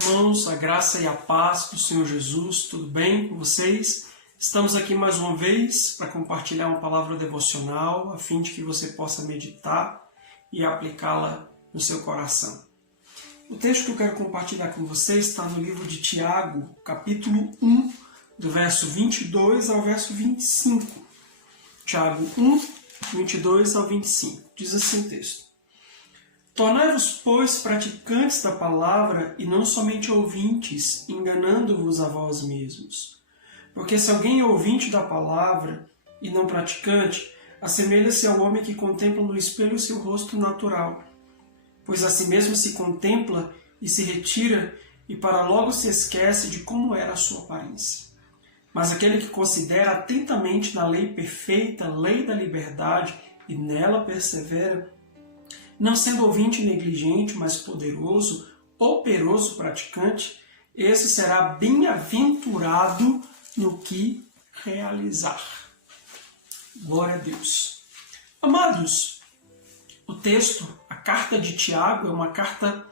irmãos, a graça e a paz do Senhor Jesus, tudo bem com vocês? Estamos aqui mais uma vez para compartilhar uma palavra devocional, a fim de que você possa meditar e aplicá-la no seu coração. O texto que eu quero compartilhar com vocês está no livro de Tiago, capítulo 1, do verso 22 ao verso 25. Tiago 1, 22 ao 25. Diz assim o texto: Tornai-vos, pois, praticantes da palavra e não somente ouvintes, enganando-vos a vós mesmos. Porque se alguém é ouvinte da palavra e não praticante, assemelha-se ao homem que contempla no espelho o seu rosto natural. Pois a si mesmo se contempla e se retira, e para logo se esquece de como era a sua aparência. Mas aquele que considera atentamente na lei perfeita, lei da liberdade, e nela persevera, não sendo ouvinte negligente, mas poderoso, operoso praticante, esse será bem-aventurado no que realizar. Glória a Deus. Amados, o texto, a carta de Tiago, é uma carta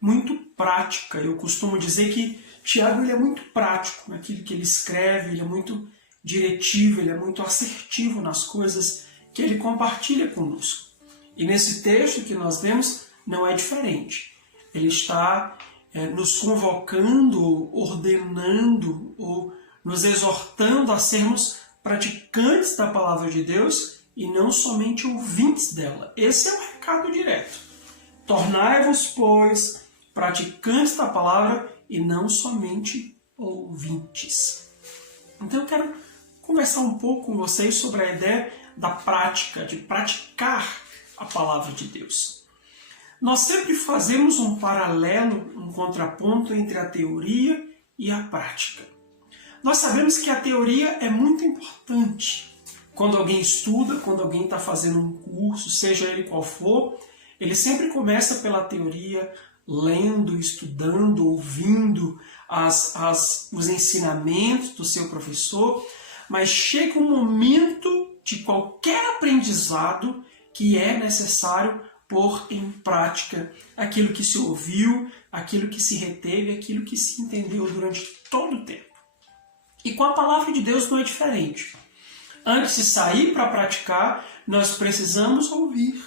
muito prática. Eu costumo dizer que Tiago ele é muito prático naquilo que ele escreve, ele é muito diretivo, ele é muito assertivo nas coisas que ele compartilha conosco. E nesse texto que nós vemos, não é diferente. Ele está nos convocando, ordenando, ou nos exortando a sermos praticantes da palavra de Deus e não somente ouvintes dela. Esse é o recado direto. Tornai-vos, pois, praticantes da palavra e não somente ouvintes. Então eu quero conversar um pouco com vocês sobre a ideia da prática, de praticar a palavra de Deus. Nós sempre fazemos um paralelo, um contraponto entre a teoria e a prática. Nós sabemos que a teoria é muito importante. Quando alguém estuda, quando alguém está fazendo um curso, seja ele qual for, ele sempre começa pela teoria, lendo, estudando, ouvindo os ensinamentos do seu professor, mas chega um momento de qualquer aprendizado que é necessário pôr em prática aquilo que se ouviu, aquilo que se reteve, aquilo que se entendeu durante todo o tempo. E com a palavra de Deus não é diferente. Antes de sair para praticar, nós precisamos ouvir,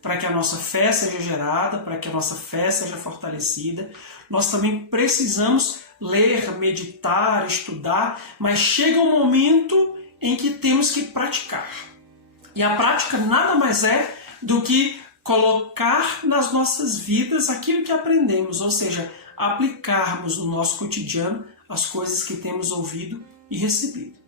para que a nossa fé seja gerada, para que a nossa fé seja fortalecida. Nós também precisamos ler, meditar, estudar, mas chega um momento em que temos que praticar. E a prática nada mais é do que colocar nas nossas vidas aquilo que aprendemos, ou seja, aplicarmos no nosso cotidiano as coisas que temos ouvido e recebido.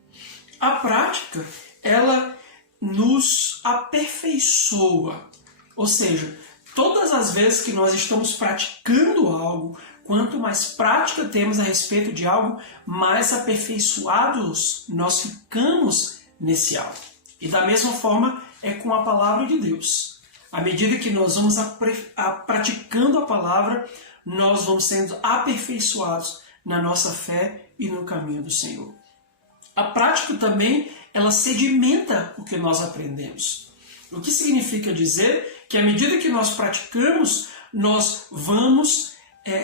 A prática, ela nos aperfeiçoa, ou seja, todas as vezes que nós estamos praticando algo, quanto mais prática temos a respeito de algo, mais aperfeiçoados nós ficamos nesse algo. E da mesma forma é com a palavra de Deus. À medida que nós vamos praticando a palavra, nós vamos sendo aperfeiçoados na nossa fé e no caminho do Senhor. A prática também, ela sedimenta o que nós aprendemos. O que significa dizer que à medida que nós praticamos, nós vamos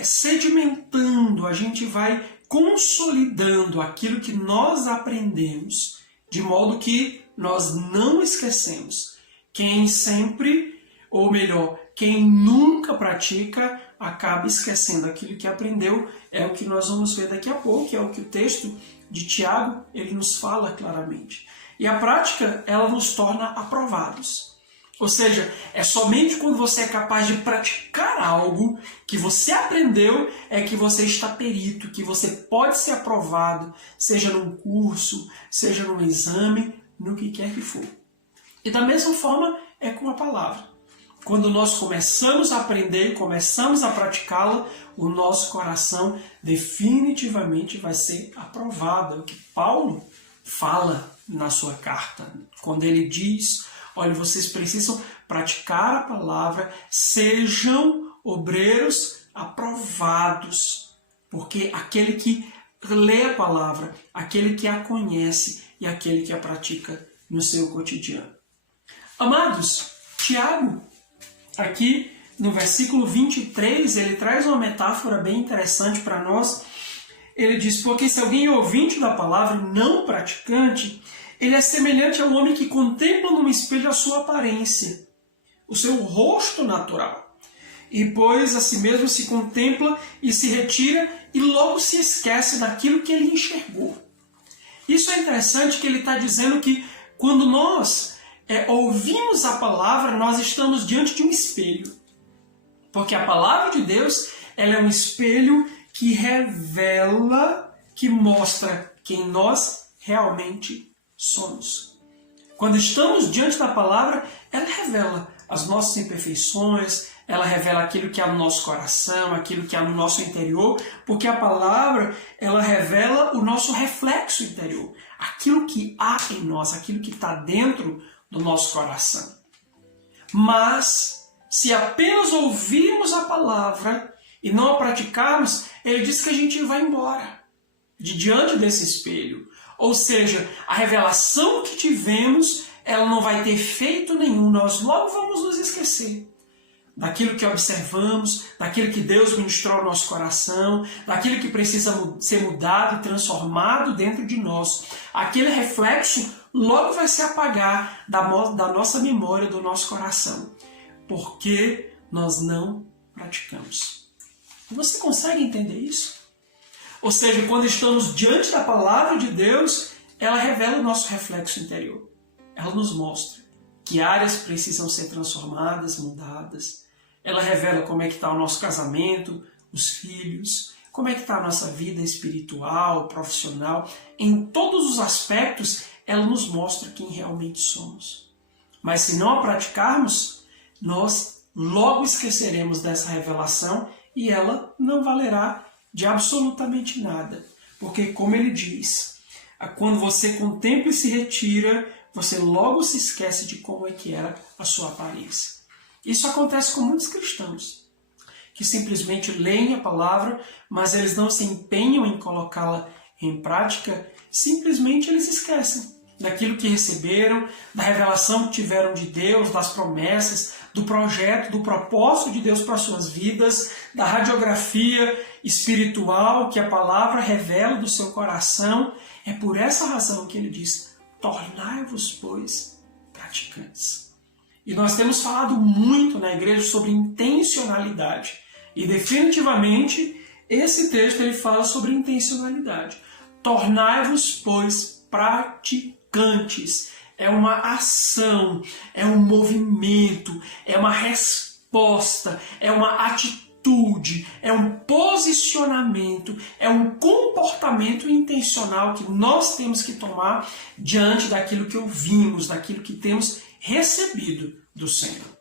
sedimentando, a gente vai consolidando aquilo que nós aprendemos, de modo que nós não esquecemos. Quem sempre, ou melhor, quem nunca pratica, acaba esquecendo aquilo que aprendeu. É o que nós vamos ver daqui a pouco, é o que o texto de Tiago ele nos fala claramente. E a prática, ela nos torna aprovados. Ou seja, é somente quando você é capaz de praticar algo que você aprendeu é que você está perito, que você pode ser aprovado, seja num curso, seja num exame, no que quer que for. E da mesma forma é com a palavra. Quando nós começamos a aprender, começamos a praticá-la, o nosso coração definitivamente vai ser aprovado. É o que Paulo fala na sua carta, quando ele diz: olha, vocês precisam praticar a palavra, sejam obreiros aprovados, porque aquele que lê a palavra, aquele que a conhece e aquele que a pratica no seu cotidiano. Amados, Tiago aqui no versículo 23, ele traz uma metáfora bem interessante para nós. Ele diz, porque se alguém é ouvinte da palavra e não praticante, ele é semelhante ao homem que contempla num espelho a sua aparência, o seu rosto natural. E pois a si mesmo se contempla e se retira e logo se esquece daquilo que ele enxergou. Isso é interessante, que ele está dizendo que quando nós ouvimos a palavra, nós estamos diante de um espelho. Porque a palavra de Deus, ela é um espelho que revela, que mostra quem nós realmente somos. Quando estamos diante da palavra, ela revela as nossas imperfeições, ela revela aquilo que há no nosso coração, aquilo que há no nosso interior, porque a palavra, ela revela o nosso reflexo interior, aquilo que há em nós, aquilo que está dentro do nosso coração. Mas, se apenas ouvirmos a palavra e não a praticarmos, ele diz que a gente vai embora de diante desse espelho. Ou seja, a revelação que tivemos, ela não vai ter efeito nenhum, nós logo vamos nos esquecer daquilo que observamos, daquilo que Deus ministrou ao nosso coração, daquilo que precisa ser mudado e transformado dentro de nós. Aquele reflexo logo vai se apagar da nossa memória, do nosso coração, porque nós não praticamos. Você consegue entender isso? Ou seja, quando estamos diante da palavra de Deus, ela revela o nosso reflexo interior. Ela nos mostra que áreas precisam ser transformadas, mudadas. Ela revela como é que está o nosso casamento, os filhos, como é que está a nossa vida espiritual, profissional. Em todos os aspectos, ela nos mostra quem realmente somos. Mas se não a praticarmos, nós logo esqueceremos dessa revelação e ela não valerá de absolutamente nada. Porque, como ele diz, quando você contempla e se retira, você logo se esquece de como é que era a sua aparência. Isso acontece com muitos cristãos, que simplesmente leem a palavra, mas eles não se empenham em colocá-la em prática, simplesmente eles esquecem daquilo que receberam, da revelação que tiveram de Deus, das promessas, do projeto, do propósito de Deus para as suas vidas, da radiografia espiritual que a palavra revela do seu coração. É por essa razão que ele diz, tornai-vos, pois, praticantes. E nós temos falado muito na igreja sobre intencionalidade. E definitivamente esse texto ele fala sobre intencionalidade. Tornai-vos, pois, praticantes. É uma ação, é um movimento, é uma resposta, é uma atitude, é um posicionamento, é um comportamento intencional que nós temos que tomar diante daquilo que ouvimos, daquilo que temos recebido do Senhor.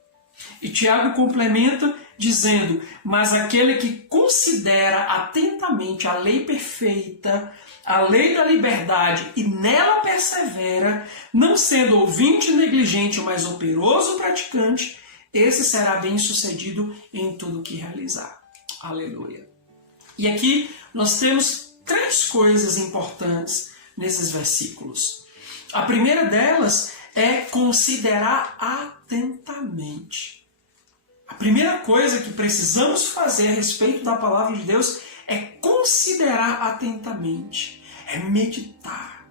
E Tiago complementa dizendo, mas aquele que considera atentamente a lei perfeita, a lei da liberdade e nela persevera, não sendo ouvinte negligente, mas operoso praticante, esse será bem-sucedido em tudo o que realizar. Aleluia. E aqui nós temos 3 coisas importantes nesses versículos. A primeira delas é considerar atentamente. A primeira coisa que precisamos fazer a respeito da palavra de Deus é considerar atentamente, é meditar,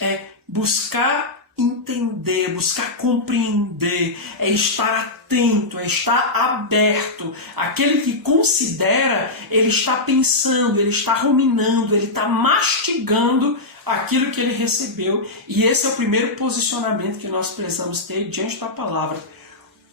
é buscar entender, buscar compreender, é estar atento, é estar aberto. Aquele que considera, ele está pensando, ele está ruminando, ele está mastigando aquilo que ele recebeu. E esse é o primeiro posicionamento que nós precisamos ter diante da palavra.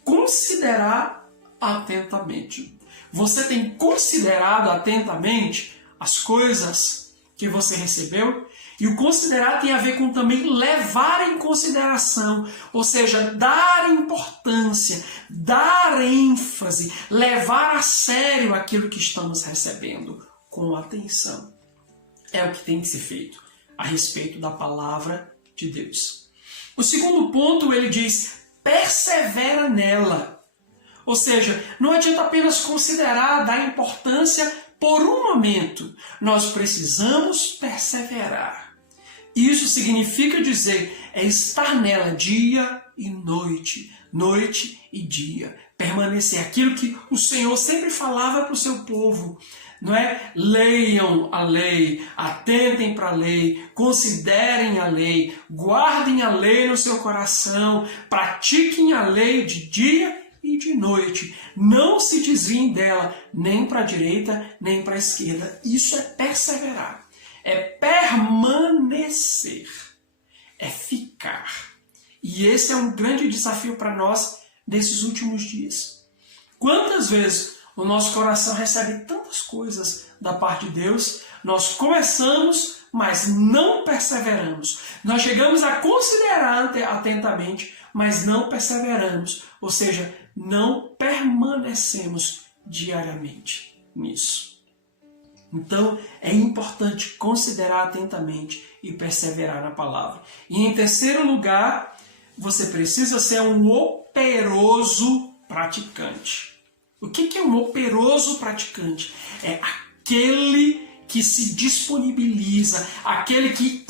Considerar atentamente. Você tem considerado atentamente as coisas que você recebeu? E o considerar tem a ver com também levar em consideração, ou seja, dar importância, dar ênfase, levar a sério aquilo que estamos recebendo com atenção. É o que tem que ser feito a respeito da palavra de Deus. O segundo ponto, ele diz, persevera nela. Ou seja, não adianta apenas considerar, dar importância por um momento. Nós precisamos perseverar. Isso significa dizer, é estar nela dia e noite, noite e dia, permanecer. Aquilo que o Senhor sempre falava para o seu povo, não é? Leiam a lei, atentem para a lei, considerem a lei, guardem a lei no seu coração, pratiquem a lei de dia e de noite. Não se desviem dela, nem para a direita, nem para a esquerda. Isso é perseverar, é permanecer, é ficar. E esse é um grande desafio para nós nesses últimos dias. Quantas vezes o nosso coração recebe tantas coisas da parte de Deus, nós começamos, mas não perseveramos. Nós chegamos a considerar atentamente, mas não perseveramos. Ou seja, não permanecemos diariamente nisso. Então, é importante considerar atentamente e perseverar na palavra. E em terceiro lugar, você precisa ser um operoso praticante. O que é um operoso praticante? É aquele que se disponibiliza, aquele que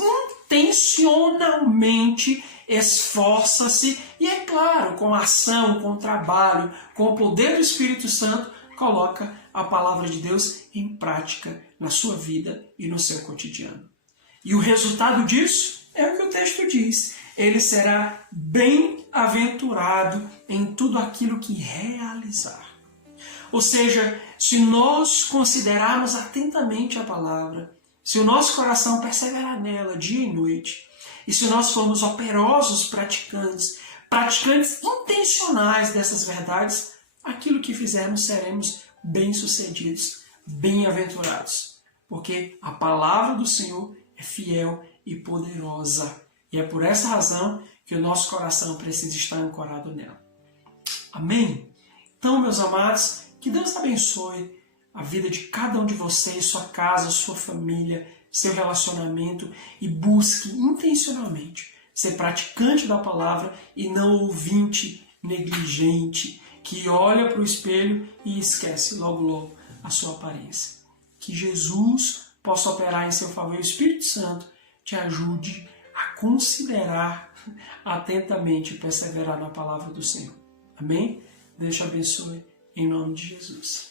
intencionalmente esforça-se e, é claro, com ação, com trabalho, com o poder do Espírito Santo, coloca a palavra de Deus em prática na sua vida e no seu cotidiano. E o resultado disso é o que o texto diz. Ele será bem-aventurado em tudo aquilo que realizar. Ou seja, se nós considerarmos atentamente a palavra, se o nosso coração perseverar nela dia e noite, e se nós formos operosos praticantes intencionais dessas verdades, aquilo que fizermos seremos bem-sucedidos, bem-aventurados. Porque a palavra do Senhor é fiel e poderosa. E é por essa razão que o nosso coração precisa estar ancorado nela. Amém? Então, meus amados, que Deus abençoe a vida de cada um de vocês, sua casa, sua família, seu relacionamento e busque intencionalmente ser praticante da palavra e não ouvinte negligente que olha para o espelho e esquece logo logo a sua aparência. Que Jesus possa operar em seu favor e o Espírito Santo te ajude a considerar atentamente e perseverar na palavra do Senhor. Amém? Deus te abençoe em nome de Jesus.